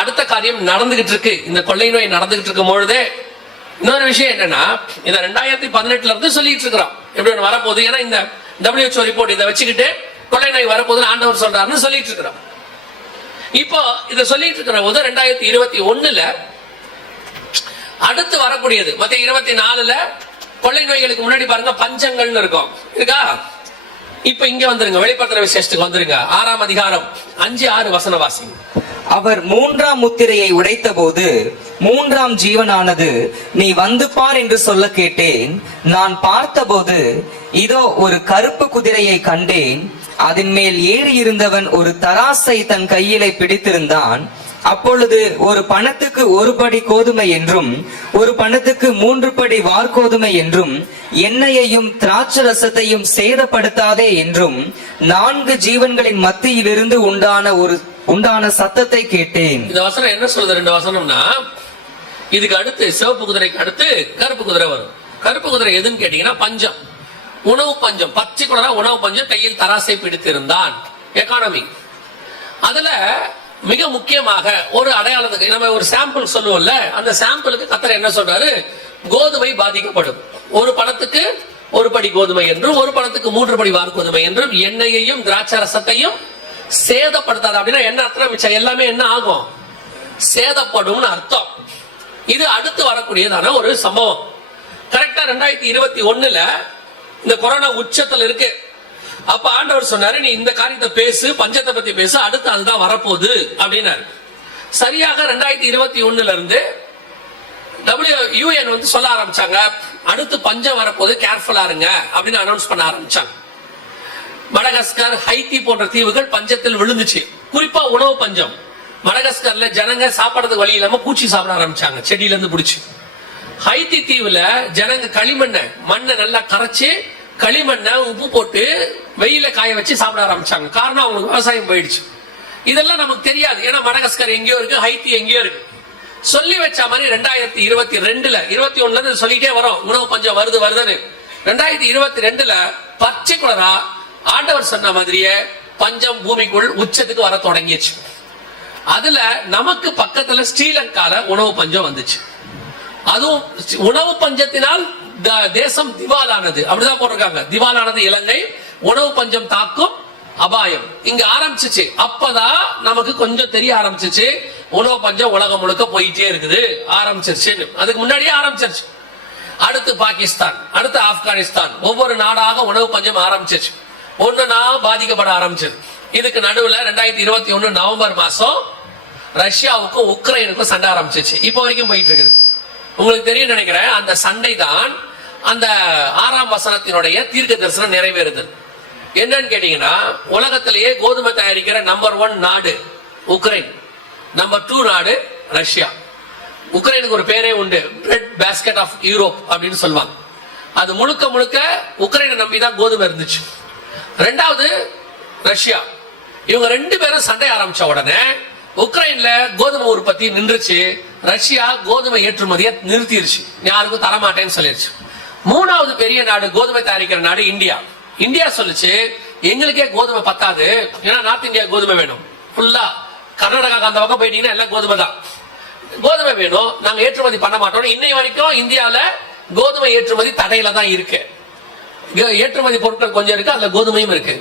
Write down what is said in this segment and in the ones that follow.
அடுத்த காரியம் நடந்துகிட்டு இருக்கு. இந்த கொள்ளை நோய் நடந்துகிட்டு இருக்கும் பொழுதே இன்னொரு விஷயம் என்னன்னா, இதை 2018 இருந்து சொல்லிட்டு இருக்கிறோம் எப்படி ஒன்று வரப்போகுது. ஏன்னா இந்த WHO ரிப்போர்ட் இதை வச்சுக்கிட்டு கொள்ளை நோய் வரப்போகுதுன்னு ஆண்டவர் சொல்றாருன்னு சொல்லிட்டு இருக்கிறோம். இப்போ இதை சொல்லிட்டு இருக்கிற போது 2021 அடுத்து வரக்கூடியது மத்திய 24 கொள்ளை நோய்களுக்கு முன்னாடி பாருங்க பஞ்சங்கள்னு இருக்கும் இருக்கா. இப்ப இங்க வந்துருங்க, வெளிப்படுத்துற விசேஷத்துக்கு வந்துருங்க. 6ஆம் அதிகாரம் 5-6 வசன வாசி. அவர் 3ஆம் முத்திரையை உடைத்த போது 3ஆம் ஜீவனானது, நீ வந்து பார் என்று சொல்ல கேட்டேன். நான் பார்த்தபோது இதோ ஒரு கருப்பு குதிரையை கண்டேன். அதன் மேல் ஏறி இருந்தவன் ஒரு தராசை தன் கையிலே பிடித்திருந்தான். அப்பொழுது ஒரு பணத்துக்கு 1 படி கோதுமை என்றும் ஒரு பணத்துக்கு 3 படி வார்கோதுமை என்றும் எண்ணெயையும் திராட்சரசத்தையும் சேதப்படுத்தாதே என்றும் 4 ஜீவன்களின் மத்தியிலிருந்து உண்டான சத்தத்தை கேட்டேன். இந்த வசனம் என்ன சொல்லுது? 2 வசனம்னா, இதுக்கு அடுத்து சிவப்பு குதிரைக்கு அடுத்து கருப்பு குதிரை வரும். கருப்பு குதிரை எதுன்னு கேட்டீங்கன்னா பஞ்சம், உணவு பஞ்சம், பர்டிகுலரா உணவு பஞ்சம். கையில் தராசை பிடித்திருந்தான், எக்கானமி. அதுல மிக முக்கியமாக ஒரு அடையாளத்துக்கு நம்ம ஒரு சாம்பிள் சொல்லுவோம்ல, அந்த சாம்பிளுக்கு கர்த்தர் என்ன சொல்றாரு? கோதுமை பாதிக்கப்படும். ஒரு பணத்துக்கு 1 படி கோதுமை என்றும் ஒரு பணத்துக்கு 3 படி வார்கோதுமை என்றும் எண்ணெயையும் திராட்சரசத்தையும் சேதப்படுத்தாது. அப்படின்னா என்ன அர்த்தம்? மிச்சம் எல்லாமே என்ன ஆகும்? சேதப்படும் அர்த்தம். இது அடுத்து வரக்கூடியதான ஒரு சம்பவம். கரெக்டா 2021 இந்த கொரோனா உச்சத்துல இருக்கு. அப்ப ஆண்டவர் சொன்னாரு, நீ இந்த காரியத்தை பேசு, பஞ்சத்தை பத்தி பேசு, அடுத்து அதுதான் வரப்போகுது அப்படின்னாரு. சரியாக 2021 இருந்து UN வந்து சொல்ல ஆரம்பிச்சாங்க, அடுத்து பஞ்சம் வரப்போகுது, கேர்ஃபுல்லா இருங்க அப்படின்னு அனௌன்ஸ் பண்ண ஆரம்பிச்சாங்க. மடகாஸ்கர், ஹைத்தி போன்ற தீவுகள் பஞ்சத்தில் விழுந்துச்சு. குறிப்பா உணவு பஞ்சம். மடகாஸ்கர்ல ஜனங்க சாப்பிடறதுக்கு வழி இல்லாம பூச்சி சாப்பிட ஆரம்பிச்சாங்க, செடியில இருந்து பிடிச்சு. ஹைத்தி தீவுல ஜனங்க மண்ணை நல்லா கரைச்சு களிமண்ணை உப்பு போட்டு வெயில காய வச்சு சாப்பிட ஆரம்பிச்சாங்க. காரணம் அவங்களுக்கு விவசாயம் போயிடுச்சு. இதெல்லாம் நமக்கு தெரியாது, ஏன்னா மடகாஸ்கர் எங்கேயோ இருக்கு, ஹைத்தி எங்கேயோ இருக்கு. சொல்லி வச்ச மாதிரி 2022 21 சொல்லிட்டே வரோம், உணவு பஞ்சம் வருதுன்னு. 2022 பர்டிகுலரா ஆண்டவர் சொன்ன மாதிரியே பஞ்சம் பூமிக்குள் உச்சத்துக்கு வர தொடங்கிச்சு. அதுல நமக்கு பக்கத்துல ஸ்ரீலங்கால உணவு பஞ்சம் வந்துச்சு. அதுவும் உணவு பஞ்சத்தினால் தேசம் திவாலானது, அப்படிதான் போட்டிருக்காங்க. திவாலானது இலங்கை, உணவு பஞ்சம் தாக்கும் அபாயம் இங்க ஆரம்பிச்சிச்சு. அப்பதான் நமக்கு கொஞ்சம் தெரிய ஆரம்பிச்சிச்சு, உணவு பஞ்சம் உலகம் முழுக்க போயிட்டே இருக்குது, ஆரம்பிச்சிருச்சு. அதுக்கு முன்னாடியே ஆரம்பிச்சிருச்சு. அடுத்து பாகிஸ்தான், அடுத்து ஆப்கானிஸ்தான், ஒவ்வொரு நாடாக உணவு பஞ்சம் ஆரம்பிச்சிருச்சு. ஒண்ணுனா பாதிக்கப்பட ஆரம்பிச்சது. இதுக்கு நடுவுல 2021 நவம்பர் மாசம் ரஷ்யாவுக்கும் உக்ரைனுக்கும் சண்டை ஆரம்பிச்சிச்சு. இப்போ வரைக்கும் போயிட்டு இருக்குது. உங்களுக்கு தெரியும் நினைக்கிறேன், அந்த சண்டை தான் அந்த 6ஆம் வசனத்தினுடைய தீர்க்க தரிசனம் நிறைவேறுது. என்னன்னு கேட்டீங்கன்னா, உலகத்திலேயே கோதுமை தயாரிக்கிற நம்பர் 1 நாடு உக்ரைன், நம்பர் 2 நாடு ரஷ்யா. உக்ரைனுக்கு ஒரு பேரே உண்டு, பிரெட் பாஸ்கெட் ஆஃப் யூரோப் அப்படின்னு சொல்லுவாங்க. அது முழுக்க முழுக்க உக்ரைனை நம்பிதான் கோதுமை இருந்துச்சு. 2வது ரஷ்யா. இவங்க 2 பேரும் சண்டை ஆரம்பிச்ச உடனே உக்ரைன்ல கோதுமை உற்பத்தி நின்றுச்சு. ரஷ்யா கோதுமை ஏற்றுமதியை நிறுத்திடுச்சு, யாருக்கும் தரமாட்டேன்னு சொல்லிருச்சு. 3வது பெரிய நாடு கோதுமை தயாரிக்கிற நாடு இந்தியா. இந்தியா சொல்லுச்சு, எங்களுக்கே கோதுமை பத்தாது, ஏன்னா நார்த் இந்தியா கோதுமை வேணும். ஃபுல்லா கர்நாடகா அந்த பக்கம் போயிட்டீங்கன்னா எல்லாம் கோதுமை தான். கோதுமை வேணும், நாங்க ஏற்றுமதி பண்ண மாட்டோம். இன்னை வரைக்கும் இந்தியாவில கோதுமை ஏற்றுமதி தடையில தான் இருக்கு. ஏற்றுமதி பொருட்கள் கொஞ்சம் இருக்கு, அதுல கோதுமையும் இருக்கு.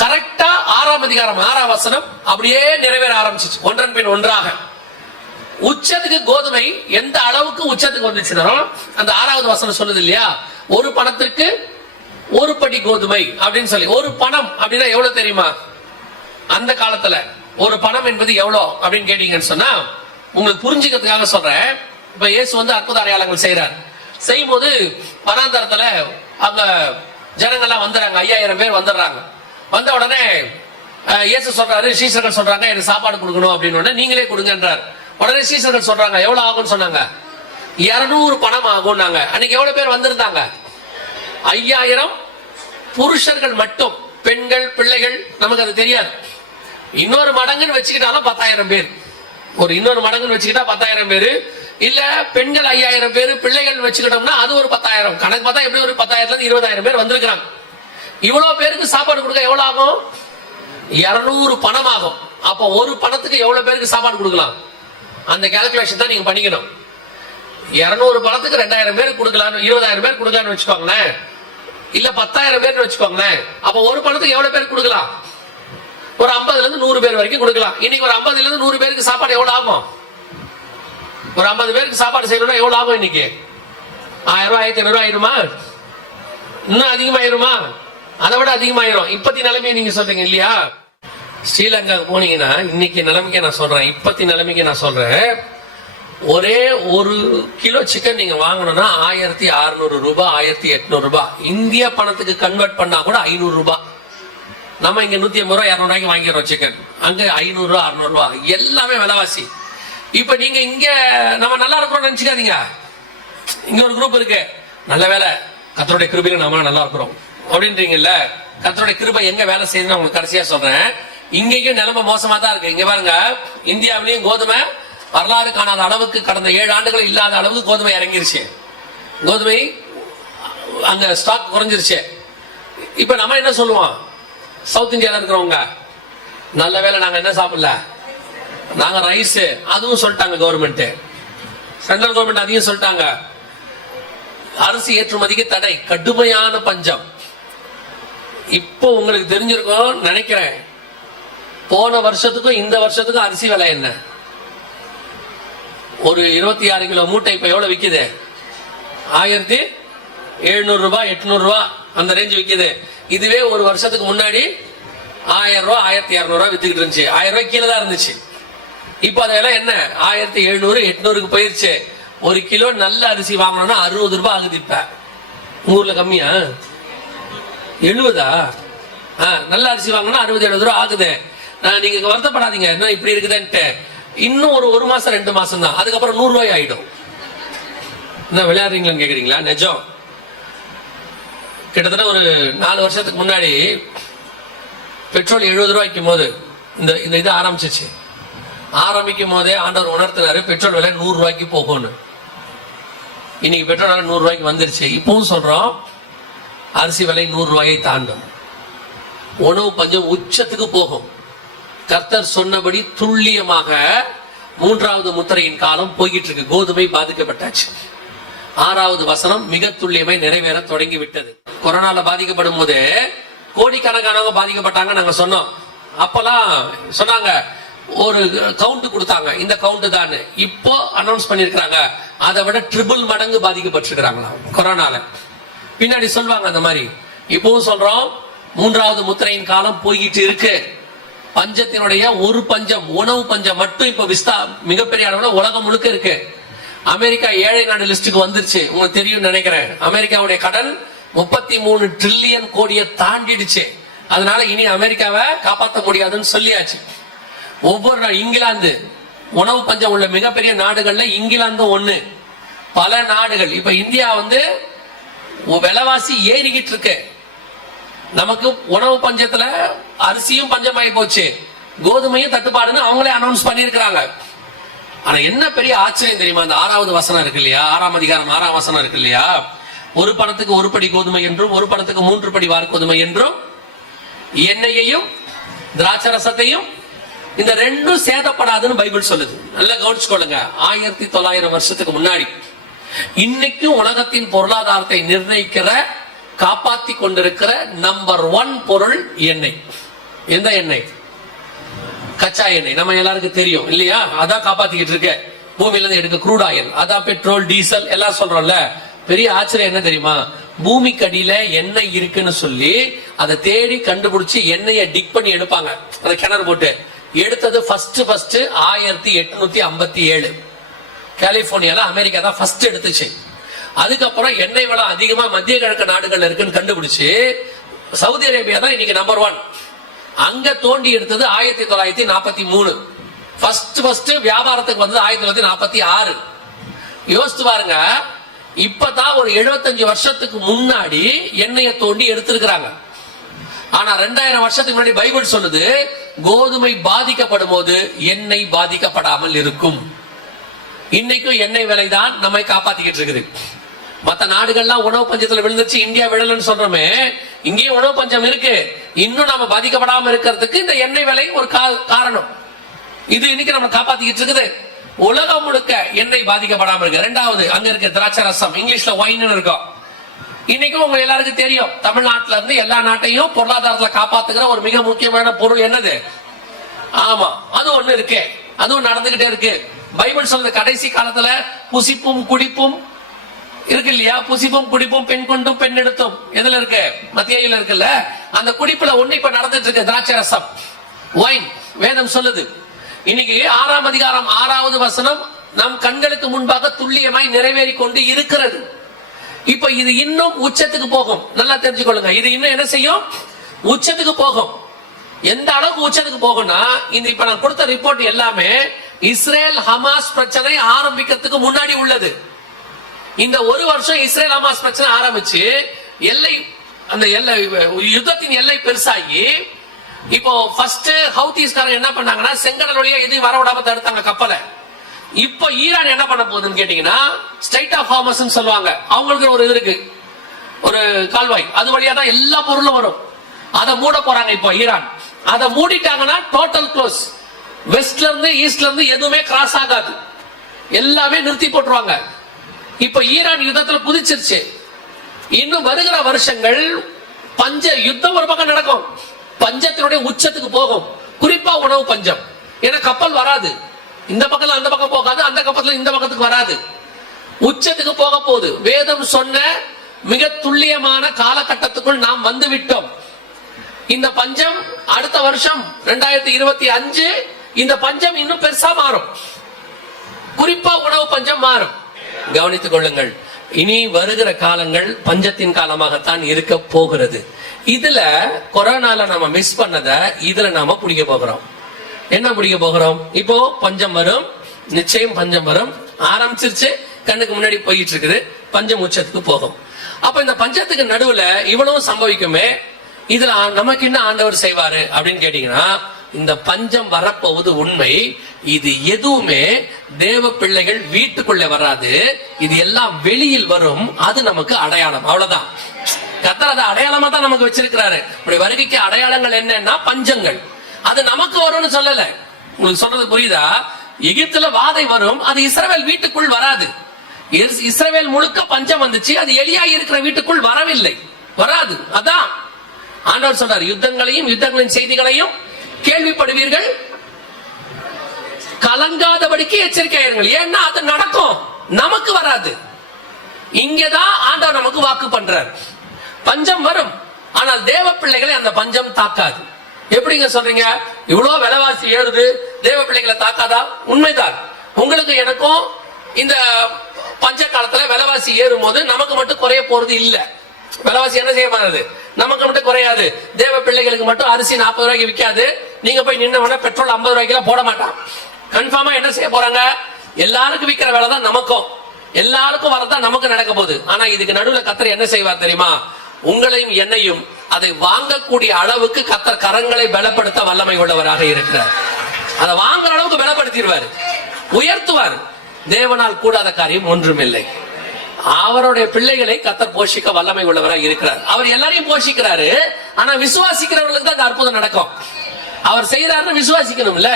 கரெக்டா 6ஆம் அதிகாரம் 6ஆம் வசனம் அப்படியே நிறைவேற ஆரம்பிச்சிச்சு, ஒன்றன் பின் ஒன்றாக. உச்சத்துக்கு கோதுமை எந்த அளவுக்கு உச்சத்துக்கு வந்துச்சுன்னா, அந்த 6வது வசனம் சொல்லுது இல்லையா, ஒரு பணத்திற்கு 1 படி கோதுமை அப்படின்னு சொல்லி. ஒரு பணம் அப்படின்னா எவ்வளவு தெரியுமா? அந்த காலத்துல ஒரு பணம் என்பது எவ்வளவு அப்படின்னு கேட்டீங்கன்னு சொன்னா, உங்களுக்கு புரிஞ்சுக்கிறதுக்காக சொல்றேன். இப்ப இயேசு வந்து அற்புத அடையாளங்கள் செய்யறாரு. செய்யும் போது வனாந்தரத்துல அங்க ஜனங்கள்லாம் வந்துடுறாங்க, 5000 பேர் வந்துடுறாங்க. வந்த உடனே இயேசு சொல்றாரு, சீசர்கள் சொல்றாங்க எனக்கு சாப்பாடு கொடுக்கணும் அப்படின்னு. நீங்களே கொடுங்கன்றார். உடனே சீசர்கள் சொல்றாங்க எவ்வளவு ஆகும்னு சொன்னாங்க, 200 பணம் ஆகும். அன்னைக்கு எவ்வளவு பேர் வந்திருந்தாங்க? 5000 புருஷர்கள் மட்டும், பெண்கள் பிள்ளைகள் நமக்கு அது தெரியாது. இன்னொரு மடங்குன்னு வச்சுக்கிட்டாலும் 10,000 பேர். ஒரு இன்னொரு மடங்குன்னு வச்சுக்கிட்டா 10,000 பேரு. இல்ல பெண்கள் 5000 பேரு, பிள்ளைகள் வச்சுக்கிட்டோம்னா அது ஒரு 10,000. கணக்கு பார்த்தா எப்படி ஒரு 10,000 to 20,000 பேர் வந்திருக்கிறாங்க. இவ்வளவு பேருக்கு சாப்பாடு கொடுக்க எவ்வளவு ஆகும்? 200 பணம் ஆகும். அப்ப ஒரு பணத்துக்கு எவ்வளவு பேருக்கு சாப்பாடு கொடுக்கலாம்? அந்த கால்குலேஷன் தான் நீங்க பண்ணிக்கணும். 200 பழத்துக்கு 2000 பேருக்கு கொடுக்கலாம், 20,000 பேர் கொடுக்கலாம்னு வச்சுக்கோங்களேன், இல்ல 10,000 பேர் வச்சுக்கோங்களேன். அப்ப ஒரு பழத்துக்கு எவ்வளவு பேர் கொடுக்கலாம்? ஒரு 50ல இருந்து 100 பேர் வரைக்கும் கொடுக்கலாம். இன்னைக்கு ஒரு 50ல இருந்து 100 பேருக்கு சாப்பாடு எவ்வளவு ஆகும்? ஒரு 50 பேருக்கு சாப்பாடு செய்யணும்னா எவ்வளவு ஆகும்? இன்னைக்கு 1000 ரூபாய் 1500 ரூபாய் ஆயிருமா? இன்னும் அதிகமாயிருமா? அதை விட அதிகமாயிரும். இப்பத்தி நிலைமையை நீங்க சொல்றீங்க இல்லையா? ஸ்ரீலங்கா போனீங்கன்னா இன்னைக்கு நிலைமைக்கு நான் சொல்றேன், இப்பத்தி நிலைமைக்கு நான் சொல்றேன், ஒரே 1 கிலோ சிக்கன் நீங்க வாங்கணும்னா 1600 ரூபாய், 1800 ரூபாய். இந்திய பணத்துக்கு கன்வெர்ட் பண்ணா கூட 500 ரூபாய். நம்ம இங்க 150 ரூபாய் 200 ரூபாய்க்கு வாங்கிடுறோம் சிக்கன், அங்க 500 ரூபாய் 600 ரூபாய், எல்லாமே விலைவாசி. இப்ப நீங்க இங்க நம்ம நல்லா இருக்கிறோம் நினைச்சுக்காதீங்க. இங்க ஒரு குரூப் இருக்கு, நல்ல வேலை கர்த்தருடைய கிருபையில நாம நல்லா இருக்கிறோம் அப்படின்றீங்கல்ல. கர்த்தருடைய கிருபை எங்க வேலை செய்யுதுன்னு உங்களுக்கு கடைசியா சொல்றேன். இங்கேயும் நிலைமை மோசமா தான் இருக்கு. இங்க பாருங்க, இந்தியாவிலையும் கோதுமை வரலாறு காணாத அளவுக்கு கடந்த 7 ஆண்டுகள் இல்லாத அளவுக்கு கோதுமை இறங்கிருச்சு. கோதுமை அங்க ஸ்டாக் குறைஞ்சிருச்சு. இப்ப நம்ம என்ன சொல்லுவோம், சவுத் இந்தியால இருக்கிறவங்க, நல்ல வேலை நாங்க என்ன சாப்பிடல, நாங்க ரைஸ். அதுவும் சொல்லிட்டாங்க கவர்மெண்ட், சென்ட்ரல் கவர்மெண்ட் அதையும் சொல்லிட்டாங்க. அரிசி ஏற்றுமதிக்கு தடை, கடுமையான பஞ்சம். இப்போ உங்களுக்கு தெரிஞ்சிருக்கும் நினைக்கிறேன், போன வருஷத்துக்கும் இந்த வருஷத்துக்கும் அரிசி விலை என்ன? ஒரு 26 கிலோ மூட்டை இப்ப எவ்வளவு விக்குது? 1700 ரூபாய் 800 ரூபாய் அந்த ரேஞ்ச் விக்குது. இதுவே ஒரு வருஷத்துக்கு முன்னாடி 1000 ரூபாய் 1200 ரூபாய் வித்துக்கிட்டு இருந்துச்சு. 1000 ரூபாய் கீழே தான் இருந்துச்சு. இப்ப அது விலை என்ன? 1700 800க்கு போயிருச்சு. 1 கிலோ நல்ல அரிசி வாங்கணும்னா 60 ரூபாய் ஆகுது. இப்ப ஊர்ல கம்மியா 70? நல்ல அரிசி வாங்கினா 60-70 ரூபாய் ஆகுது. நீங்க வருத்தப்படாதீங்க என்ன இப்படி இருக்குதுன்ட்டு. இன்னும் ஒரு மாசம் 2 மாசம் தான், அதுக்கப்புறம் 100 ரூபாய் ஆயிடும். என்ன விளையாடுறீங்களான்னு கேக்குறீங்களா? நிஜம். கிட்டத்தட்ட ஒரு 4 வருஷத்துக்கு முன்னாடி பெட்ரோல் 70 ரூபாய்க்கு போது இந்த இது ஆரம்பிச்சிச்சு. ஆரம்பிக்கும் போதே ஆண்டவர் உணர்த்தினாரு பெட்ரோல் விலை 100 ரூபாய்க்கு போகும்னு. இன்னைக்கு பெட்ரோல் விலை 100 ரூபாய்க்கு வந்துருச்சு. இப்பவும் சொல்றோம், அரிசி விலை 100 ரூபாயை தாண்டும். உணவு பஞ்சம் உச்சத்துக்கு போகும். கர்த்தர் சொன்னபடி துல்லியமாக 3வது முத்திரையின் காலம் போய்கிட்டு இருக்கு. கோதுமை பாதிக்கப்பட்டாச்சு. 6வது வசனம் மிக துல்லியமாய் நிறைவேற தொடங்கி விட்டது. கொரோனால பாதிக்கப்படும் போது கோடிக்கணக்கானவங்க பாதிக்கப்பட்டாங்க நாங்க சொன்னோம். அப்பெல்லாம் சொன்னாங்க, ஒரு கவுண்ட் கொடுத்தாங்க, இந்த கவுண்ட் தான். இப்போ அனௌன்ஸ் பண்ணிருக்காங்க, அதை விட ட்ரிபிள் மடங்கு பாதிக்கப்பட்டிருக்கிறாங்களா கொரோனால. பின்னாடி சொல்லுவாங்க அந்த மாதிரி. இப்பவும் சொல்றோம், 3வது முத்திரையின் காலம் போய்கிட்டு இருக்கு. பஞ்சத்தினுடைய ஒரு பஞ்சம், உணவு பஞ்சம் மட்டும் இப்ப மிகப்பெரிய அளவுல உலகம் முழுக்க இருக்கு. அமெரிக்கா ஏழை நாடு லிஸ்டுக்கு வந்துருச்சு. உங்களுக்கு தெரியும் நினைக்கிறேன், அமெரிக்காவுடைய கடன் 33 ட்ரில்லியன் கோடியை தாண்டிடுச்சு. அதனால இனி அமெரிக்காவை காப்பாற்ற முடியாதுன்னு சொல்லியாச்சு. ஒவ்வொரு நாள் இங்கிலாந்து உணவு பஞ்சம் உள்ள மிகப்பெரிய நாடுகள்ல இங்கிலாந்து ஒண்ணு. பல நாடுகள் இப்ப இந்தியா விலைவாசி ஏறிக்கிட்டு இருக்கு. நமக்கு உணவு பஞ்சத்துல அரிசியும் பஞ்சமாயி போச்சு, கோதுமையும் தட்டுப்பாடுன்னு அவங்களே அனௌன்ஸ் பண்ணிருக்கிறாங்க. ஆனா என்ன பெரிய ஆச்சரியம் தெரியுமா? இந்த 6வது வசனம் இருக்கு இல்லையா, 6ஆம் அதிகாரம் 6ஆம் வசனம் இருக்கு இல்லையா, ஒரு பணத்துக்கு 1 படி கோதுமை என்றும் 1 பணத்துக்கு 3 படி வார்கோதுமை என்றும் எண்ணெயையும் திராட்சை ரசத்தையும் இந்த 2ம் சேதப்படாதுன்னு பைபிள் சொல்லுது. நல்லா கவனிச்சுக்கொள்ளுங்க. 1900 வருஷத்துக்கு முன்னாடி இன்னைக்கும் உலகத்தின் பொருளாதாரத்தை நிர்ணயிக்கிற, காப்பாத்தி கொண்டிருக்கிற நம்பர் 1 பொருள் எண்ணெய். எந்த எண்ணெய்? கச்சா எண்ணெய். நம்ம எல்லாருக்கும் தெரியும் இல்லையா? அதான் காப்பாத்திக்கிட்டு இருக்க. பூமியில இருந்து எடுக்க க்ரூட் ஆயில், அதான் பெட்ரோல் டீசல் எல்லாம் சொல்றோம்ல. பெரிய ஆச்சரியம் என்ன தெரியுமா? பூமிக்கு அடியில எண்ணெய் இருக்குன்னு சொல்லி அதை தேடி கண்டுபிடிச்சு எண்ணெயை டிக் பண்ணி எடுப்பாங்க. அந்த கிணறு போட்டு எடுத்தது ஃபர்ஸ்ட் 1857 கலிபோர்னியால அமெரிக்கா தான் ஃபர்ஸ்ட் எடுத்துச்சு. அதுக்கப்புறம் எண்ணெய் வளம் அதிகமா மத்திய கிழக்கு நாடுகள் இருக்குன்னு கண்டுபிடிச்சு சவுதி அரேபியா தான் இன்னைக்கு நம்பர் 1. அங்க தோண்டி எடுத்தது 1943. ஃபர்ஸ்ட் வியாபாரத்துக்கு வந்தது 1946. யோசித்து பாருங்க. இப்பதான் ஒரு 75 வருஷத்துக்கு முன்னாடி எண்ணெயை தோண்டி எடுத்திருக்கிறாங்க. ஆனா 2000 வருஷத்துக்கு முன்னாடி பைபிள் சொல்லுது, கோதுமை பாதிக்கப்படும் போது எண்ணெய் பாதிக்கப்படாமல் இருக்கும். இன்னைக்கும் எண்ணெய் விலை தான் நம்மை காப்பாத்திக்கிட்டு இருக்குது. மற்ற நாடுகள்லாம் உணவு பஞ்சத்துல விழுந்துச்சு, இந்தியா விழலன்னு சொல்றோமே, இங்கேயும் உணவு பஞ்சம் இருக்கு. இன்னும் நம்ம பாதிக்கப்படாம இருக்கிறதுக்கு இந்த எண்ணெய் விலை ஒரு காரணம். இது இன்னைக்கு நம்ம காப்பாத்திக்கிட்டு இருக்குது. உலகம் முழுக்க எண்ணெய் பாதிக்கப்படாம இருக்கு. இரண்டாவது, அங்க இருக்க திராட்சை ரசம், இங்கிலீஷ்ல ஒயின் இருக்கும். இன்னைக்கும் உங்க எல்லாருக்கும் தெரியும், தமிழ்நாட்டுல இருந்து எல்லா நாட்டையும் பொருளாதாரத்துல காப்பாத்துக்கிற ஒரு மிக முக்கியமான பொருள் என்னது? ஆமா, அது ஒண்ணு இருக்கு. அதுவும் நடந்துகிட்டே இருக்கு. பைபிள் சொல்றது கடைசி காலத்துல புசிப்பும் குடிப்பும் இருக்கு இல்லையா? புசிப்பும் குடிப்பும் பெண் கொண்டும் பெண் எடுத்தும் எதுல இருக்கு? மத்தியில இருக்குல்ல. அந்த குடிப்புல ஒண்ணு இப்ப நடந்துட்டு இருக்கு, திராட்சை ரசம், ஒயின். வேதம் சொல்லுது. இன்னைக்கு 6ஆம் அதிகாரம் 6வது வசனம் நம் கண்களுக்கு முன்பாக துல்லியமாய் நிறைவேறி கொண்டு இருக்கிறது. இப்ப இது இன்னும் உச்சத்துக்கு போகும். நல்லா தெரிஞ்சுக்கொள்ளுங்க, இது இன்னும் என்ன செய்யும்? உச்சத்துக்கு போகும். எந்த அளவுக்கு உச்சத்துக்கு போகும்னா, இந்த இப்ப நான் கொடுத்த ரிப்போர்ட் எல்லாமே இஸ்ரேல் ஹமாஸ் பிரச்சனை ஆரம்பிக்கிறதுக்கு முன்னாடி உள்ளது. இந்த ஒரு வருஷம் இஸ்ரேல் ஹமாஸ் பிரச்சனை ஆரம்பிச்சு எல்லை, அந்த எல்லை யுத்தத்தின் எல்லை பெருசாகி, இப்போ ஃபர்ஸ்ட் ஹவுதீஸ்காரங்க என்ன பண்ணாங்கன்னா செங்கடல் வழியா எதையும் வர விடாம தடுத்தாங்க கப்பலை. இப்போ ஈரான் என்ன பண்ண போகுதுன்னு கேட்டீங்கன்னா, ஸ்ட்ரைட் ஆஃப் ஹார்மஸ் சொல்லுவாங்க, அவங்களுக்கு ஒரு இது இருக்கு, ஒரு கால்வாய், அது வழியா தான் எல்லா பொருளும் வரும். அதை மூட போறாங்க இப்போ ஈரான். அதை மூடிட்டாங்கன்னா டோட்டல் க்ளோஸ். வெஸ்ட்ல இருந்து ஈஸ்ட்ல இருந்து எதுவுமே கிராஸ் ஆகாது, எல்லாமே நிறுத்தி போட்டுருவாங்க. இப்ப ஈரான் யுத்தத்துல குதிச்சிருச்சு. இன்னும் வருகிற வருஷங்கள் பஞ்ச யுத்தம் ஒரு பக்கம் நடக்கும், பஞ்சத்தினுடைய உச்சத்துக்கு போகும். குறிப்பா உணவு பஞ்சம். ஏன்னா கப்பல் வராது, இந்த பக்கத்துல அந்த பக்கம் போகாது, அந்த கப்பத்துல இந்த பக்கத்துக்கு வராது. உச்சத்துக்கு போக போகுது. வேதம் சொன்ன மிக துல்லியமான காலகட்டத்துக்குள் நாம் வந்து விட்டோம். இந்த பஞ்சம் அடுத்த வருஷம் 2025 இந்த பஞ்சம் இன்னும் பெருசா மாறும். குறிப்பா உணவு பஞ்சம் மாறும். கவனித்துக் கொள்ளுங்கள், இனி வருகிற காலங்கள் பஞ்சத்தின் காலமாகத்தான் இருக்க போகிறது. இதுல கொரோனால நம்ம மிஸ் பண்ணத இதுல நாம பிடிக்க போகிறோம். என்ன பிடிக்க போகிறோம்? இப்போ பஞ்சம் வரும், நிச்சயம் பஞ்சம் வரும். ஆரம்பிச்சிருச்சு, கண்ணுக்கு முன்னாடி போயிட்டு இருக்குது. பஞ்சம் உச்சத்துக்கு போகும். அப்ப இந்த பஞ்சத்துக்கு நடுவுல இவ்வளவு சம்பவிக்குமே, இதுல நமக்கு என்ன ஆண்டவர் செய்வாரு அப்படின்னு கேட்டீங்கன்னா, இந்த பஞ்சம் வரப்போவது உண்மை. இது எதுவுமே தேவ பிள்ளைகள் வீட்டுக்குள்ள வராது, இது எல்லாம் வெளியில் வரும். அது நமக்கு அடையாளம், அவ்வளவுதான். கர்த்தர் அதை அடையாளமா தான் நமக்கு வச்சிருக்கிறாரு. இப்படி வருகைக்கு அடையாளங்கள் என்னன்னா பஞ்சங்கள். அது நமக்கு வரும்னு சொல்லல. உங்களுக்கு சொல்றது புரியுதா? எகிப்துல வாதை வரும், அது இஸ்ரவேல் வீட்டுக்குள் வராது. இஸ்ரவேல் முழுக்க பஞ்சம் வந்துச்சு, அது எலியா இருக்கிற வீட்டுக்குள் வரவில்லை, வராது. அதான் ஆண்டவர் சொல்றாரு, யுத்தங்களையும் யுத்தங்களின் செய்திகளையும் கேள்விப்படுவீர்கள், கலங்காதபடிக்கு எச்சரிக்கையாயிருங்கள். ஏன்னா அது நடக்கும், நமக்கு வராது. இங்கதான் ஆண்டவர் நமக்கு வாக்கு பண்றார். பஞ்சம் வரும், ஆனால் தேவ பிள்ளைகளை அந்த பஞ்சம் தாக்காது. எப்படிங்க சொல்றீங்க? இவ்வளவு விலைவாசி ஏறுது, தேவ பிள்ளைகளை தாக்காதா? உண்மைதான். உங்களுக்கு எனக்கும் இந்த பஞ்ச காலத்துல விலைவாசி ஏறும் போது நமக்கு மட்டும் குறைய போறது இல்ல. விலைவாசி என்ன செய்ய போறது? நமக்கு மட்டும் குறையாது. தேவ பிள்ளைகளுக்கு மட்டும் அரிசி 40 ரூபாய்க்கு விற்காது. நீங்க போய் நின்ன பெட்ரோல் 50 ரூபாய்க்கு போட மாட்டான். கன்ஃபார்மா என்ன செய்ய போறாங்க? எல்லாருக்கும் விற்கிற வேலை தான் நமக்கும், எல்லாருக்கும் வரதான் நமக்கு நடக்க போகுது. ஆனா இதுக்கு நடுவுல கர்த்தர் என்ன செய்வார் தெரியுமா? உங்களையும் என்னையும் அதை வாங்கக்கூடிய அளவுக்கு கர்த்தர் கரங்களை பலப்படுத்த வல்லமை உள்ளவராக இருக்கிறார். அதை வாங்குற அளவுக்கு பலப்படுத்திடுவார், உயர்த்துவார். தேவனால் கூடாத காரியம் ஒன்றுமில்லை. அவருடைய பிள்ளைகளை கர்த்தர் போஷிக்க வல்லமை உள்ளவராக இருக்கிறார். அவர் எல்லாரையும் போஷிக்கிறாரு. ஆனா விசுவாசிக்கிறவர்களுக்கு தான் அற்புதம் நடக்கும். அவர் செய்யறாருன்னு விசுவாசிக்கணும்ல.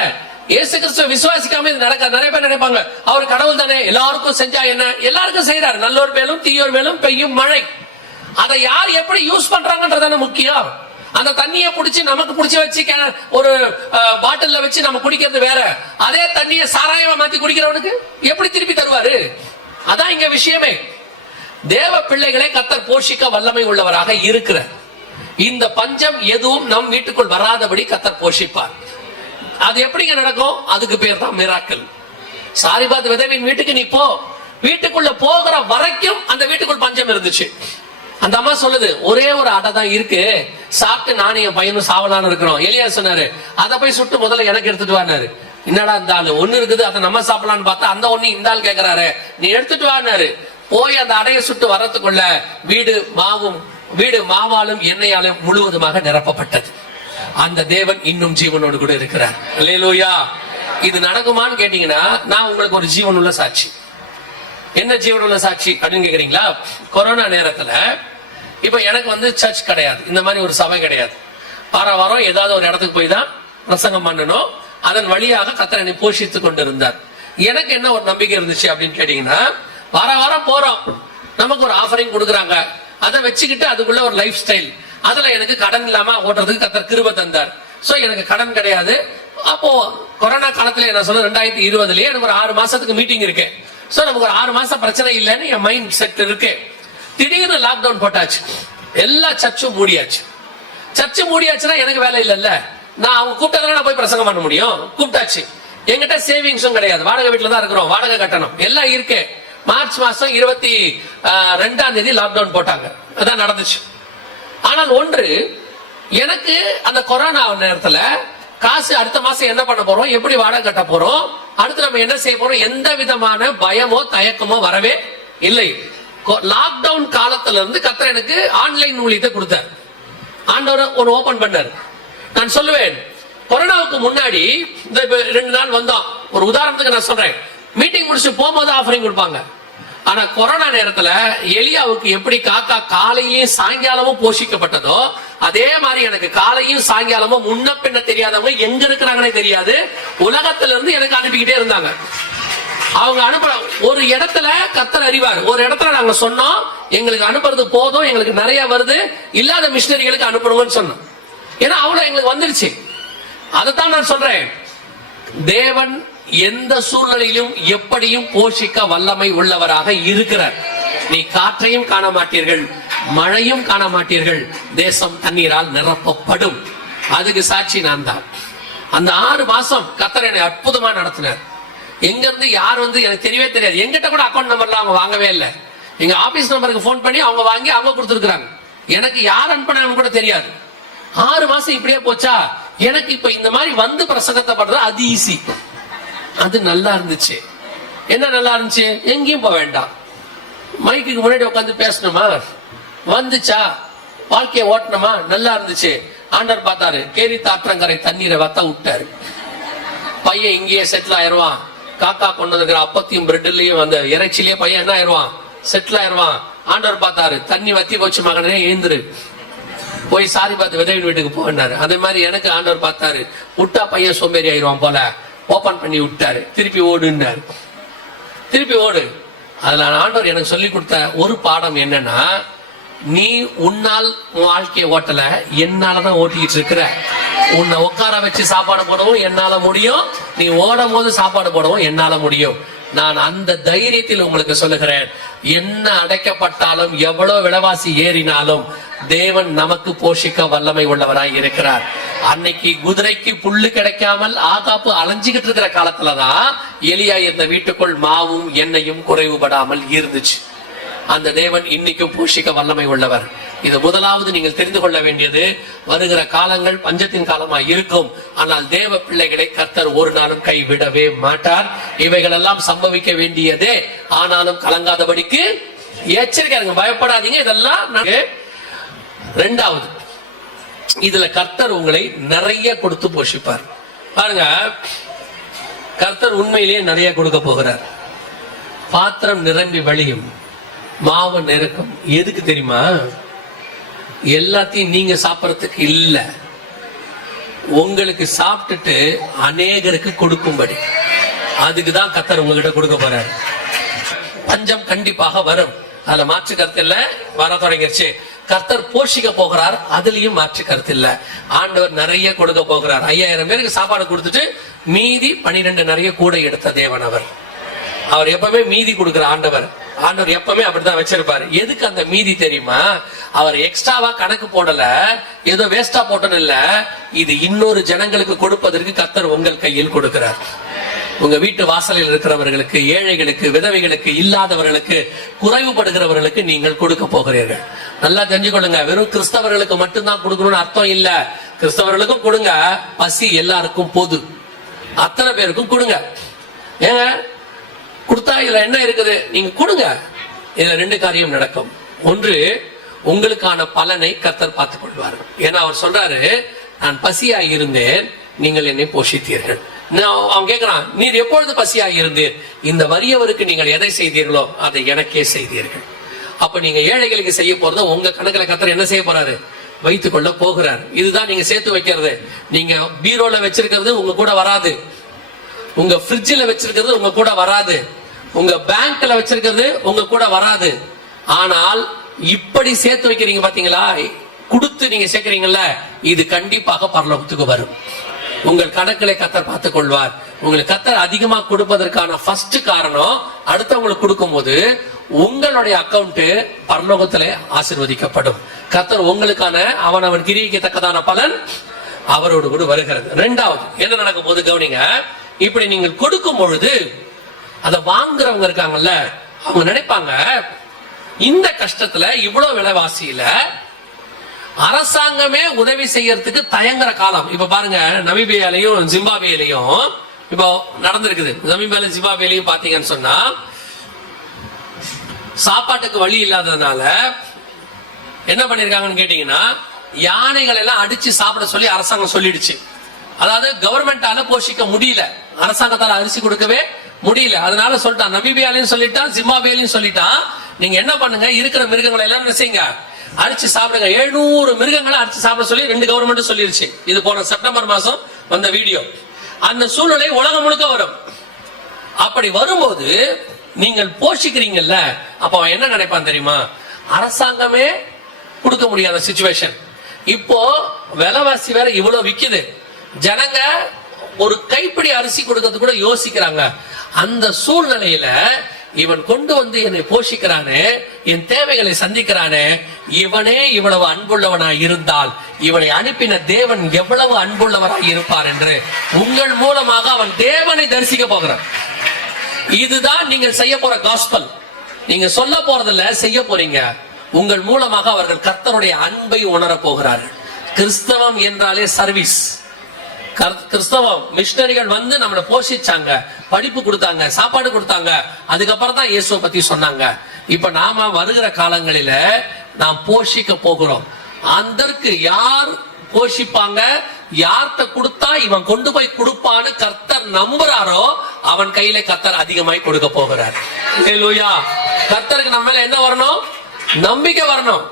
இயேசு கிறிஸ்துவ விசுவாசிக்காம இது நடக்காது. நிறைய பேர் நினைப்பாங்க, அவர் கடவுள் தானே, எல்லாருக்கும் செஞ்சா என்ன? எல்லாருக்கும் செய்யறாரு. நல்லோர் மேலும் தீயோர் மேலும் பெய்யும் மழை. அதை யார் எப்படி யூஸ் பண்றாங்கன்றதான முக்கியம். அந்த தண்ணியை புடிச்சு நமக்கு புடிச்சு வச்சு ஒரு பாட்டில்ல வச்சு நம்ம குடிக்கிறது வேற. அதே தண்ணியை சாராயமா மாத்தி குடிக்கிறவனுக்கு எப்படி திருப்பி தருவாரு? அதான் இங்க விஷயமே. தேவ பிள்ளைகளை கர்த்தர் போஷிக்க வல்லமை உள்ளவராக இருக்கிறார். இந்த பஞ்சம் எதுவும் நம் வீட்டுக்குள் வராதபடி கர்த்தர் போஷிப்பார். அது எப்படிங்க நடக்கும்? அதுக்கு பேர் தான் மிராக்கிள். சாரிபாத் விதவின் வீட்டுக்கு நீ போ, வீட்டுக்குள்ள போகிற வரைக்கும் அந்த வீட்டுக்குள் பஞ்சம் இருந்துச்சு. அந்த அம்மா சொல்லுது, ஒரே ஒரு அடை தான் இருக்கு, சாப்பிட்டு நானும் என் பையனும் சாவலான்னு இருக்கிறோம். எலியா சொன்னாரு, அதை போய் சுட்டு முதல்ல எனக்கு எடுத்துட்டு வாரு. என்னடா இந்த ஆளு ஒண்ணு இருக்குது, அதை நம்ம சாப்பிடலான்னு பார்த்தா அந்த ஒண்ணு இந்த ஆள் கேட்கிறாரு, நீ எடுத்துட்டு வாரு. போய் அந்த அடையை சுட்டு வரத்துக்குள்ள வீடு மாவாலும் எண்ணெயாலும் முழுவதுமாக நிரப்பப்பட்டது. அந்த தேவன் இன்னும் ஜீவனோடு கூட இருக்கிறார். அல்லேலூயா. இது நடக்குமான்னு கேட்டீங்கன்னா, நான் உங்களுக்கு ஒரு ஜீவனுள்ள சாட்சி. என்ன ஜீவனுள்ள சாட்சி அப்படின்னு கேக்குறீங்களா? கொரோனா நேரத்துல இப்ப எனக்கு சர்ச் கிடையாது, இந்த மாதிரி ஒரு சபை கிடையாது. வாரம் ஏதாவது ஒரு இடத்துக்கு போய் தான் பிரசங்கம் பண்ணணும். அதன் வழியாக கர்த்தர் என்னை போஷித்துக் கொண்டிருந்தார். எனக்கு என்ன ஒரு நம்பிக்கை இருந்துச்சு அப்படின்னு கேட்டீங்கன்னா, வாரம் போறோம், நமக்கு ஒரு ஆஃபரிங் கொடுக்குறாங்க, அதை வச்சுக்கிட்டு அதுக்குள்ள ஒரு லைஃப் ஸ்டைல், அதுல எனக்கு கடன் இல்லாம ஓட்டுறதுக்கு கர்த்தர் கிருபை தந்தார். சோ எனக்கு கடன் கிடையாது. அப்போ கொரோனா காலத்துல என்ன சொல்ல 2020 எனக்கு ஒரு 6 மாசத்துக்கு மீட்டிங் இருக்கு. சோ நமக்கு ஒரு 6 மாசம் பிரச்சனை இல்லைன்னு என் மைண்ட் செட் இருக்கு. திடீர்னு லாக்டவுன் போட்டாச்சு, எல்லா சர்ச்சும் மூடியாச்சு. சர்ச்சு மூடியாச்சுன்னா எனக்கு வேலை இல்லைல்ல, நான் அவங்க கூப்பிட்டதால நான் போய் பிரசங்கம் பண்ண முடியும். கூப்பிட்டாச்சு, எங்கிட்ட சேவிங்ஸும் கிடையாது, வாடகை வீட்டுல தான் இருக்கிறோம், வாடகை கட்டணும் எல்லாம் இருக்கு. மார்ச் மாசம் 22ஆம் தேதி லாக்டவுன் போட்டாங்க. அதான் நடந்துச்சு. ஆனால் ஒன்று, எனக்கு அந்த கொரோனா நேரத்துல காசு அடுத்த மாசம் என்ன பண்ண போறோம், எப்படி வாடகை கட்ட போறோம், அடுத்து நம்ம என்ன செய்ய போறோம், எந்த விதமான பயமோ தயக்கமோ வரவே இல்லை. லாக்டவுன் காலத்துல இருந்து கர்த்தர் எனக்கு ஆன்லைன் ஊழியத்தை கொடுத்தார். ஆண்டவர் ஒரு ஓபன் பண்ணார். நான் சொல்லுவேன், கொரோனாவுக்கு முன்னாடி இந்த 2 நாள் வந்தோம், ஒரு உதாரணத்துக்கு நான் சொல்றேன், மீட்டிங் முடிச்சு போகும்போது ஆஃபரிங் கொடுப்பாங்க. ஆனா கொரோனா நேரத்துல எலியாவுக்கு எப்படி காக்கா காலையிலயும் சாயங்காலமும் போஷிக்கப்பட்டதோ, அதே மாதிரி எனக்கு காலையும் சாயங்காலமும் முன்ன பின்ன தெரியாதவங்க எங்க இருக்கிறாங்கன்னே தெரியாது, உலகத்துல இருந்து எனக்கு அனுப்பிக்கிட்டே இருந்தாங்க. அவங்க அனுப்புற ஒரு இடத்துல கர்த்தர் அறிவார். ஒரு இடத்துல நாங்க சொன்னோம், எங்களுக்கு அனுப்புறது போதும், எங்களுக்கு நிறைய வருது, இல்லாத மிஷினரிகளுக்கு அனுப்பணும்னு சொன்னோம். ஏன்னா அவ்வளவு எங்களுக்கு வந்துருச்சு. அதைத்தான் நான் சொல்றேன், தேவன் எந்த சூழ்நிலையிலும் எப்படியும் போஷிக்க வல்லமை உள்ளவராக இருக்கிறார். நீ காற்றையும் காண மாட்டீர்கள், மழையும் காண மாட்டீர்கள், தேசம் தண்ணீரால் நிரப்பப்படும். அதுக்கு சாட்சி நான் தான். அந்த 6 மாசம் கர்த்தர் என்னை அற்புதமா நடத்தினார். எங்க இருந்து யார் வந்து எனக்கு தெரியவே தெரியாது. எங்கிட்ட கூட அக்கௌண்ட் நம்பர்லாம் அவங்க வாங்கவே இல்லை. எங்க ஆபீஸ் நம்பருக்கு போன் பண்ணி அவங்க வாங்கி அவங்க கொடுத்துருக்காங்க. எனக்கு யார் அனுப்பினாங்கன்னு கூட தெரியாது. 6 மாசம் இப்படியே போச்சா. எனக்கு இப்ப இந்த மாதிரி வந்து பிரசங்கத்தை பண்றது அது ஈஸி. அது நல்லா இருந்துச்சு. என்ன நல்லா இருந்துச்சு, எங்கேயும் போக வேண்டாம், மைக்கு முன்னாடி உட்காந்து பேசணுமா, வந்துச்சா, வாழ்க்கையை ஓட்டணுமா, நல்லா இருந்துச்சு. ஆண்டவர் பார்த்தாரு, கேரி தாற்றங்கரை தண்ணீரை வத்த விட்டாரு. பையன் இங்கேயே செட்டில் ஆயிருவான். காக்கா கொண்டு இருக்கிற அப்பத்தையும் பிரெட்லயும் அந்த இறைச்சிலேயே பையன் என்ன ஆயிருவான், செட்டில் ஆயிருவான். ஆண்டவர் பார்த்தாரு, தண்ணி வத்தி போச்சு மகனே, எழுந்துரு, போய் சாரி பார்த்து விதவின் வீட்டுக்கு போனாரு. அதே மாதிரி எனக்கு ஆண்டவர் பார்த்தாரு, விட்டா பையன் சோம்பேறி ஆயிடுவான் போல, ஓபன் பண்ணி விட்டாரு. திருப்பி ஓடுனாரு, திருப்பி ஓடு. அதுல ஆண்டவர் எனக்கு சொல்லி கொடுத்த ஒரு பாடம் என்னன்னா, நீ உன்னால் வாழ்க்கையை ஓட்டல, என்னாலதான் ஓட்டிக்கிட்டு இருக்கிற. உன்னை உட்கார வச்சு சாப்பாடு போடவும் என்னால முடியும், நீ ஓடும் போது சாப்பாடு போடவும் என்னால முடியும். நான் அந்த தைரியத்தில் உங்களுக்கு சொல்லுகிறேன், என்ன அடைக்கப்பட்டாலும் எவ்வளவு விலைவாசி ஏறினாலும் தேவன் நமக்கு போஷிக்க வல்லமை உள்ளவராய் இருக்கிறார். அன்னைக்கு குதிரைக்கு புல்லு கிடைக்காமல் ஆகாப்பு அலைஞ்சுகிட்டு இருக்கிற காலத்துலதான் எலியா இந்த வீட்டுக்குள் மாவும் எண்ணெயும் குறைவுபடாமல் இருந்துச்சு. அந்த தேவன் இன்னைக்கும் போஷிக்க வல்லமை உள்ளவர். இது முதலாவது நீங்கள் தெரிந்து கொள்ள வேண்டியது. வருகிற காலங்கள் பஞ்சத்தின் காலமாய் இருக்கும், ஆனால் தேவ பிள்ளைகளை கர்த்தர் ஒரு நாளும் கைவிடவே மாட்டார். இவைகள் எல்லாம் சம்பவிக்க வேண்டியதே, ஆனாலும் கலங்காதபடிக்கு எச்சரிக்கை, பயப்படாதீங்க. இதெல்லாம் இரண்டாவது, இதுல கர்த்தர் உங்களை நிறைய கொடுத்து போஷிப்பார். பாருங்க, கர்த்தர் உண்மையிலேயே நிறைய கொடுக்க போகிறார். பாத்திரம் நிரம்பி வழியும், மாவு நெருக்கம். எதுக்கு தெரியுமா? எல்லாத்தையும் நீங்க சாப்பிடறதுக்கு இல்ல, உங்களுக்கு சாப்பிட்டுட்டு அநேகருக்கு கொடுக்கும்படி. அதுக்குதான் கர்த்தர் உங்ககிட்ட கொடுக்க போறாரு. பஞ்சம் கண்டிப்பாக வரும், அதுல மாற்று கருத்து இல்ல. வர தொடங்கிருச்சு. கர்த்தர் போஷிக்க போகிறார், அதுலயும் மாற்று கருத்து இல்ல. ஆண்டவர் நிறைய கொடுக்க போகிறார். 5000 பேருக்கு சாப்பாடு கொடுத்துட்டு மீதி 12 நிறைய கூட எடுத்த தேவன் அவர். அவர் எப்பவுமே மீதி கொடுக்கிற ஆண்டவர். ஆண்டவர் எப்பவுமே அப்படிதான் வச்சிருப்பாரு. எதுக்கு அந்த மீதி தெரியுமா? அவர் எக்ஸ்ட்ராவா கணக்கு போடல, ஏதோ வேஸ்டா போட்டோன்னு இல்ல. இது இன்னொரு ஜனங்களுக்கு கொடுப்பதற்கு கர்த்தர் உங்கள் கையில் கொடுக்கிறார். உங்க வீட்டு வாசலில் இருக்கிறவர்களுக்கு, ஏழைகளுக்கு, விதவைகளுக்கு, இல்லாதவர்களுக்கு, குறைவுபடுகிறவர்களுக்கு நீங்கள் கொடுக்க போகிறீர்கள். நல்லா தெரிஞ்சுக்கொள்ளுங்க. வெறும் கிறிஸ்தவர்களுக்கு மட்டும்தான் கொடுக்கணும்னு அர்த்தம் இல்ல. கிறிஸ்தவர்களுக்கும் கொடுங்க, பசி எல்லாருக்கும் பொது, அத்தனை பேருக்கும் கொடுங்க. ஏங்க கொடுத்தா இதுல என்ன இருக்குது, நீங்க கொடுங்க. இதுல 2 காரியம் நடக்கும். ஒன்று, உங்களுக்கான பலனை கர்த்தர் பார்த்துக் கொள்வார். ஏன்னா அவர் சொல்றாரு, நான் பசியாய் இருந்தேன், நீங்கள் என்னை போஷித்தீர்கள். அவன் கேட்கிறான், நீர் எப்பொழுது பசியாய் இருந்தீர்? இந்த வறியவருக்கு நீங்கள் எதை செய்தீர்களோ அதை எனக்கே செய்தீர்கள். அப்ப நீங்க ஏழைகளுக்கு செய்ய போறத உங்க கணக்குல கர்த்தர் என்ன செய்ய போறாரு? வைத்துக் கொள்ள போகிறார். இதுதான் நீங்க சேர்த்து வைக்கிறது. நீங்க பீரோல வச்சிருக்கிறது உங்க கூட வராது. உங்க ஃப்ரிட்ஜில் வச்சிருக்கிறது உங்க கூட வராது, உங்க பேங்க்ல வச்சிருக்கிறது உங்க கூட வராது. ஆனால் இப்படி சேர்த்து வைக்கிறீங்க பாத்தீங்களா, கொடுத்து நீங்க சேர்க்கிறீங்கல்ல, இது கண்டிப்பாக பரலோகத்துக்கு வரும். உங்கள் கணக்குகளை கர்த்தர் பார்த்துக் கொள்வார். உங்களுக்கு கர்த்தர் அதிகமா கொடுப்பதற்கான ஃபர்ஸ்ட் காரணம், அடுத்தவங்களுக்கு கொடுக்கும் போது உங்களுடைய அக்கவுண்ட் பரலோகத்திலே ஆசீர்வதிக்கப்படும். கர்த்தர் உங்களுக்கான அவனவன் கிரியைக்கு தக்கதான பலன் அவரோடு கூட வருகிறது. இரண்டாவது என்ன நடக்கும் போது கவனிங்க, இப்படி நீங்கள் கொடுக்கும் பொழுது அதை வாங்குறவங்க இருக்காங்கல்ல, அவங்க நினைப்பாங்க இந்த கஷ்டத்துல இவ்வளவு விலைவாசியில அரசாங்கமே உதவி செய்யறதுக்கு தயங்குற காலம். இப்ப பாருங்க, நமீபியாலையும் ஜிம்பாப்வேலையும் இப்போ நடந்திருக்குது. நமீபியாலையும் ஜிம்பாப்வேலையும் பாத்தீங்கன்னு சொன்னா சாப்பாட்டுக்கு வழி இல்லாததுனால என்ன பண்ணிருக்காங்கன்னு கேட்டீங்கன்னா, யானைகள் எல்லாம் அடிச்சு சாப்பிட சொல்லி அரசாங்கம் சொல்லிடுச்சு. அதாவது கவர்மெண்டால போஷிக்க முடியல, அரசாங்கத்தால அரிசி கொடுக்கவே முடியல. அதனால சொல்லிட்டான், நமீபியாலையும் சொல்லிட்டான், ஜிம்பாப்வேலையும் சொல்லிட்டான், நீங்க என்ன பண்ணுங்க, இருக்கிற மிருகங்களை எல்லாம் என்ன செய்யுங்க, அடிச்சு சாப்பிடுங்க. 700 மிருகங்களை அடிச்சு சாப்பிட சொல்லி 2 கவர்மெண்ட் சொல்லிருச்சு. இது போன செப்டம்பர் மாசம் வந்த வீடியோ. அந்த சூழ்நிலை உலகம் முழுக்க வரும். அப்படி வரும்போது நீங்கள் போஷிக்கிறீங்கல்ல, அப்ப அவன் என்ன நினைப்பான் தெரியுமா, அரசாங்கமே கொடுக்க முடியாத சிச்சுவேஷன், இப்போ விலைவாசி வேற இவ்வளவு விக்குது, ஜனங்க ஒரு கைப்பிடி அரிசி கொடுக்கறது கூட யோசிக்கிறாங்க. அந்த சூழ்நிலையில இவன் கொண்டு வந்து என்னை போஷிக்கிறானே, என் தேவைகளை சந்திக்கிறானே, இவனே இவ்வளவு அன்புள்ளவனாய் இருந்தால் இவனை அனுப்பின தேவன் எவ்வளவு அன்புள்ளவராய் இருப்பார் என்று உங்கள் மூலமாக அவன் தேவனை தரிசிக்க போகிறான். இதுதான் நீங்கள் செய்ய போற காஸ்பல். நீங்க சொல்ல போறதில்ல, செய்ய போறீங்க. உங்கள் மூலமாக அவர்கள் கர்த்தருடைய அன்பை உணர போகிறார்கள். கிறிஸ்தவம் என்றாலே சர்வீஸ். கிறிஸ்தவம் மிஷனரிகள் வந்து நம்மளை போஷிச்சாங்க, படிப்பு கொடுத்தாங்க, சாப்பாடு கொடுத்தாங்க, அதுக்கப்புறம் தான் இயேசுவை பத்தி சொன்னாங்க. இப்ப நாம வருகிற காலங்களில நாம் போஷிக்க போகிறோம். அதற்கு யார் போஷிப்பாங்க, யார்கிட்ட கொடுத்தா இவன் கொண்டு போய் கொடுப்பான்னு கர்த்தர் நம்புறாரோ அவன் கையில கர்த்தர் அதிகமாய் கொடுக்க போகிறார். ஹல்லேலூயா. கர்த்தருக்கு நம்ம மேல என்ன வரணும், நம்பிக்கை வரணும்.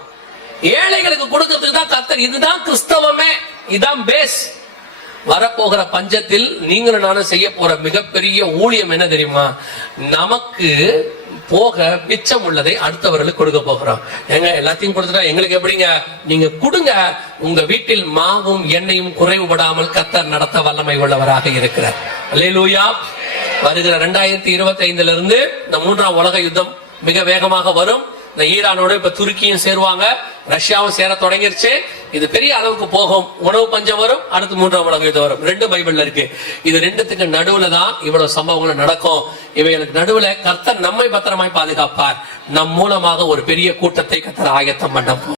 ஏழைகளுக்கு கொடுக்கிறதுக்கு தான் கர்த்தர். இதுதான் கிறிஸ்தவமே, இதுதான் பேஸ். வரப்போகிற பஞ்சத்தில் நீங்களும் நானும் செய்ய போற மிகப்பெரிய ஊழியம் என்ன தெரியுமா, நமக்கு போக மிச்சம் உள்ளதை அடுத்தவர்களுக்கு கொடுக்க போகிறோம். எங்க எல்லாத்தையும் கொடுத்துட்டா எங்களுக்கு எப்படிங்க, நீங்க கொடுங்க. உங்க வீட்டில் மாவும் எண்ணெயும் குறைவுபடாமல் கர்த்தர் நடத்த வல்லமை உள்ளவராக இருக்கிறார். அல்லேலூயா. வருகிற 2025 இருந்து இந்த 3ஆம் உலக யுத்தம் மிக வேகமாக வரும். இந்த ஈரானோட இப்ப துருக்கியும் சேருவாங்க, ரஷ்யாவும் சேர தொடங்கிருச்சு. இது பெரிய அளவுக்கு போகும். உணவு பஞ்சம் வரும், அடுத்து 3ஆம் உலக யுத்தம் வரும். 2 பைபிள்ல இருக்கு. இது 2த்துக்கு நடுவுல தான் இவ்வளவு சம்பவங்கள் நடக்கும். இவைகளுக்கு நடுவுல கர்த்தர் நம்மை பத்திரமாய் பாதுகாப்பார். நம் மூலமாக ஒரு பெரிய கூட்டத்தை கர்த்தர் ஆயத்தம் பண்ண